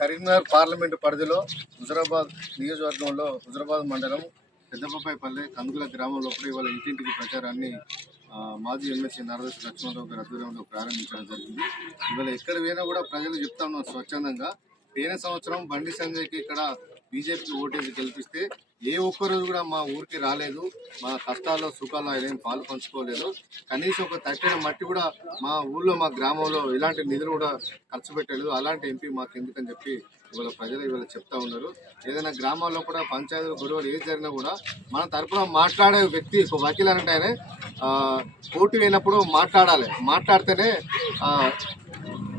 Karimnagar parliament పరిధిలో హుజరాబాద్ నియోజకవర్గంలో హుజరాబాద్ మండలం పెద్దపల్లి కందుల గ్రామంలో కూడా ఇవాళ ఇంటింటికి ప్రచారాన్ని మాజీ ఎమ్మెల్సీ నరదేశ్ లక్ష్మణరావు గారి ఆధ్వర్యంలో ప్రారంభించడం జరిగింది. ఇవాళ ఎక్కడ పోయినా కూడా ప్రజలు చెప్తా ఉన్నారు స్వచ్ఛందంగా. పోయిన సంవత్సరం బండి సంజయ్కి ఇక్కడ బీజేపీ ఓటేసి గెలిపిస్తే ఏ ఒక్కరోజు కూడా మా ఊరికి రాలేదు మా కష్టాల్లో సుఖాల్లో ఆయన పాలు పంచుకోలేదు. కనీసం ఒక తట్టిన మట్టి కూడా మా ఊళ్ళో మా గ్రామంలో ఇలాంటి నిధులు కూడా ఖర్చు పెట్టలేదు. అలాంటి ఎంపీ మాకు ఎందుకని చెప్పి ఇవాళ ప్రజలు ఇవాళ చెప్తా ఉన్నారు. ఏదైనా గ్రామాల్లో కూడా పంచాయతీ గొడవలు ఏది జరిగినా కూడా మన తరఫున మాట్లాడే వ్యక్తి ఒక వకీల్ అంటే ఆయన పోటీ అయినప్పుడు మాట్లాడాలి. మాట్లాడితేనే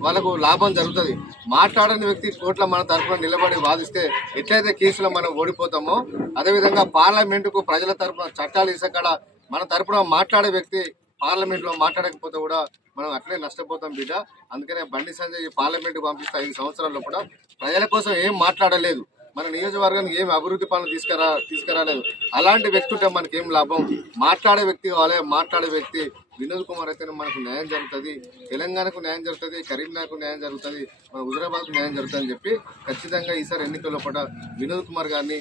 వాళ్ళకు లాభం జరుగుతుంది. మాట్లాడని వ్యక్తి కోట్ల మన తరఫున నిలబడి వాదిస్తే ఎట్లయితే కేసులో మనం ఓడిపోతామో అదేవిధంగా పార్లమెంటుకు ప్రజల తరఫున చట్టాలు ఇసక్కడ మన తరఫున మాట్లాడే వ్యక్తి పార్లమెంట్లో మాట్లాడకపోతే కూడా మనం అట్లే నష్టపోతాం బిడ్డ. అందుకనే బండి సంజయ్ పార్లమెంట్కి పంపిస్తే ఐదు సంవత్సరాల్లో కూడా ప్రజల కోసం ఏం మాట్లాడలేదు. మన నియోజకవర్గానికి ఏం అభివృద్ధి పనులు తీసుకురా తీసుకురాలేదు అలాంటి వ్యక్తి ఉంటే మనకి ఏం లాభం? మాట్లాడే వ్యక్తి కావాలి మాట్లాడే వ్యక్తి వినోద్ కుమార్ అయితేనే మనకు న్యాయం జరుగుతుంది తెలంగాణకు న్యాయం జరుగుతుంది కరీంనగర్కు న్యాయం జరుగుతుంది మన హుజరాబాద్కు న్యాయం జరుగుతుంది అని చెప్పి ఖచ్చితంగా ఈసారి ఎన్నికల్లో కూడా వినోద్ కుమార్ గారిని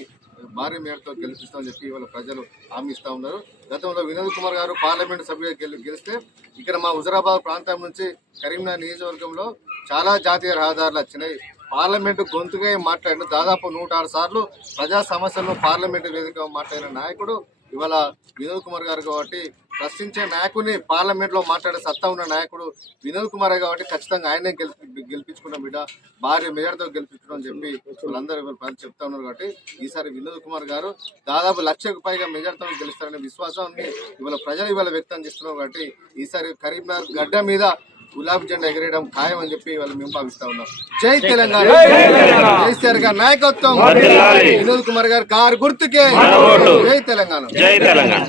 భారీ మేరతో గెలిపిస్తామని చెప్పి వాళ్ళ ప్రజలు హామీ ఉన్నారు. గతంలో వినోద్ కుమార్ గారు పార్లమెంట్ సభ్యుగా గెలి గెలిస్తే ఇక్కడ మా హుజరాబాద్ ప్రాంతం నుంచి కరీంనగర్ నియోజకవర్గంలో చాలా జాతీయ రహదారులు వచ్చినాయి. పార్లమెంటు గొంతుగా మాట్లాడిన దాదాపు నూట ఆరు సార్లు ప్రజా సమస్యలను పార్లమెంటు వేదిక మాట్లాడిన నాయకుడు ఇవాళ వినోద్ కుమార్ గారు కాబట్టి ప్రశ్నించే నాయకుడిని పార్లమెంట్లో మాట్లాడే సత్తా ఉన్న నాయకుడు వినోద్ కుమార్ కాబట్టి ఖచ్చితంగా ఆయనే గెలిపి గెలిపించుకున్నాం బిడ్డ. భారీ మెజార్టీతో గెలిపించడం అని చెప్పి వాళ్ళందరూ చెప్తా ఉన్నారు కాబట్టి ఈసారి వినోద్ కుమార్ గారు దాదాపు లక్షకు పైగా మెజార్టీతో గెలుస్తారనే విశ్వాసాన్ని ఇవాళ ప్రజలు ఇవాళ వ్యక్తం చేస్తున్నారు కాబట్టి ఈసారి కరీంనగర్ గడ్డ మీద గులాబీ జెండా ఎగరేయడం ఖాయం అని చెప్పి వాళ్ళు మేము భావిస్తా ఉన్నాం. జై తెలంగాణ. కేసీఆర్ గారి నాయకత్వం. వినోద్ కుమార్ గారు కారు గుర్తుకే. జై తెలంగాణ. జై తెలంగాణ.